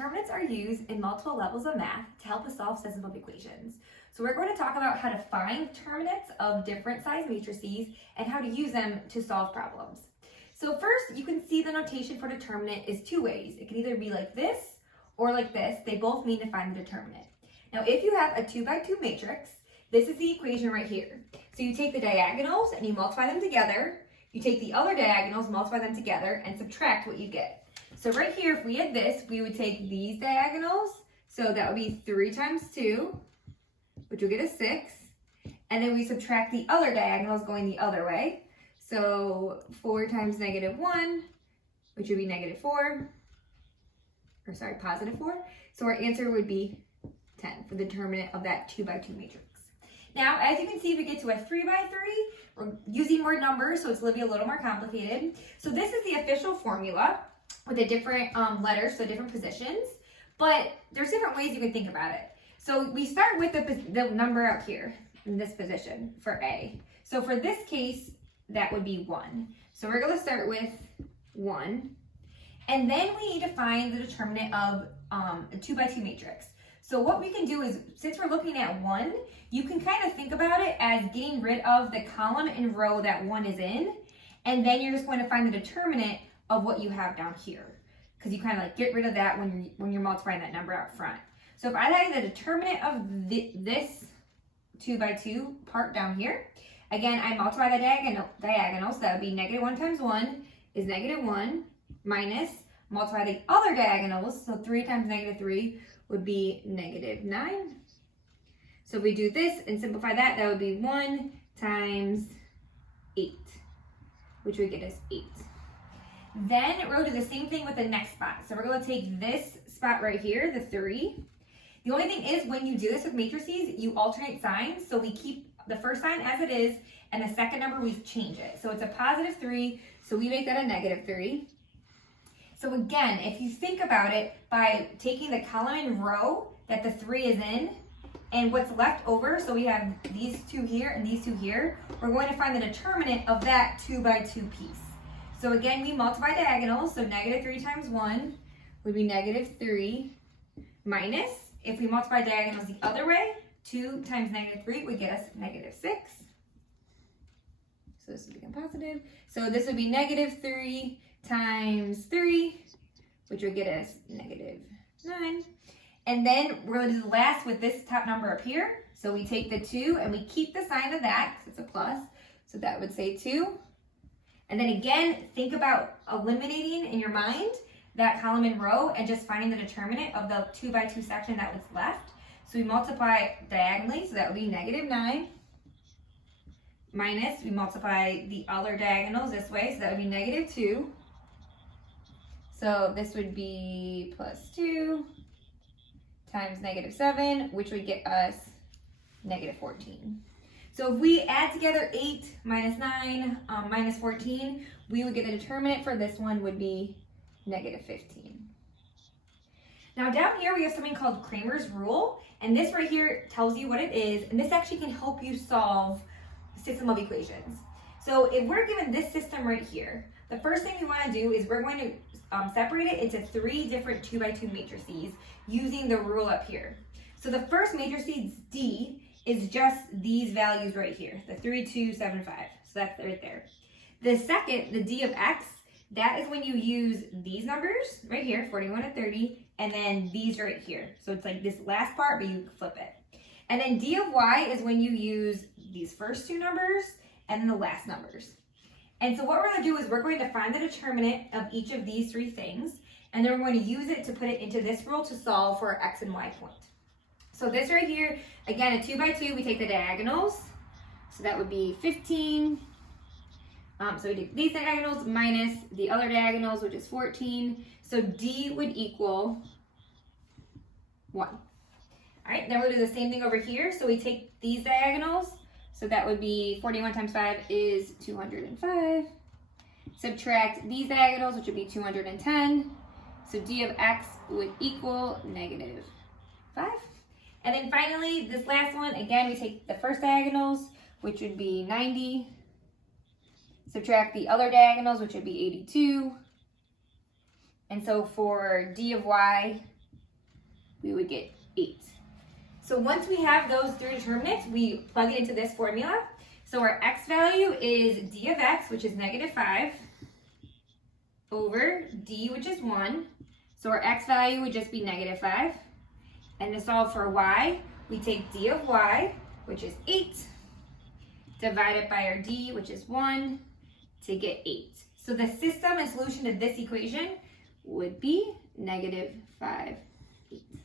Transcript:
Determinants are used in multiple levels of math to help us solve systems of equations. So we're going to talk about how to find determinants of different size matrices and how to use them to solve problems. So first, you can see the notation for determinant is two ways. It can either be like this or like this. They both mean to find the determinant. Now, if you have a 2 by 2 matrix, this is the equation right here. So you take the diagonals and you multiply them together. You take the other diagonals, multiply them together, and subtract what you get. So right here, if we had this, we would take these diagonals. So that would be 3 times 2, which will get us 6. And then we subtract the other diagonals going the other way. So 4 times -1, which would be positive 4. So our answer would be 10 for the determinant of that 2 by 2 matrix. Now, as you can see, we get to a 3 by 3. We're using more numbers, so it's going to be a little more complicated. So this is the official formula with the different letters, so different positions. But there's different ways you can think about it. So we start with the number up here in this position for A. So for this case, that would be 1. So we're going to start with 1. And then we need to find the determinant of a 2 by 2 matrix. So what we can do is, since we're looking at 1, you can kind of think about it as getting rid of the column and row that 1 is in, and then you're just going to find the determinant of what you have down here, because you kind of like get rid of that when you're multiplying that number out front. So if I had the determinant of this 2 by 2 part down here, again, I multiply the diagonals, so that would be -1 times 1 is -1, minus, multiply the other diagonals, so 3 times -3 would be -9. So if we do this and simplify that, that would be 1 times 8, which would get us 8. Then we're going to do the same thing with the next spot. So we're going to take this spot right here, the 3. The only thing is, when you do this with matrices, you alternate signs. So we keep the first sign as it is, and the second number we change it. So it's a positive 3, so we make that a -3. So again, if you think about it, by taking the column and row that the 3 is in, and what's left over, so we have these 2 here and these 2 here, we're going to find the determinant of that 2 by 2 piece. So again, we multiply diagonals, so -3 times 1 would be -3, minus, if we multiply diagonals the other way, 2 times -3 would get us -6. So this would become positive. So this would be -3 times 3, which would get us -9. And then we're going to do the last with this top number up here. So we take the 2 and we keep the sign of that because it's a plus. So that would say 2. And then again, think about eliminating in your mind that column and row and just finding the determinant of the 2 by 2 section that was left. So we multiply diagonally, so that would be -9. Minus, we multiply the other diagonals this way, so that would be -2. So this would be +2 times -7, which would get us -14. So if we add together 8 minus 9 minus 14, we would get the determinant for this one would be -15. Now down here we have something called Cramer's rule, and this right here tells you what it is, and this actually can help you solve a system of equations. So if we're given this system right here, the first thing we want to do is we're going to separate it into 3 different 2 by 2 matrices using the rule up here. So the first matrix, D, is just these values right here, the 3, 2, 7, 5. So that's right there. The second, the D of X, that is when you use these numbers right here, 41 and 30, and then these right here. So it's like this last part, but you flip it. And then D of Y is when you use these first 2 numbers and then the last numbers. And so what we're going to do is we're going to find the determinant of each of these 3 things, and then we're going to use it to put it into this rule to solve for our X and Y point. So this right here, again, a 2 by 2, we take the diagonals. So that would be 15. So we take these diagonals minus the other diagonals, which is 14. So D would equal 1. All right, then we'll do the same thing over here. So we take these diagonals. So that would be 41 times 5 is 205. Subtract these diagonals, which would be 210. So D of X would equal -5. And then finally, this last one, again, we take the first diagonals, which would be 90. Subtract the other diagonals, which would be 82. And so for D of Y, we would get 8. So once we have those 3 determinants, we plug it into this formula. So our x value is d of x, which is -5, over d, which is 1. So our x value would just be -5. And to solve for y, we take d of y, which is 8, divided by our d, which is 1, to get 8. So the system and solution to this equation would be -5, 8.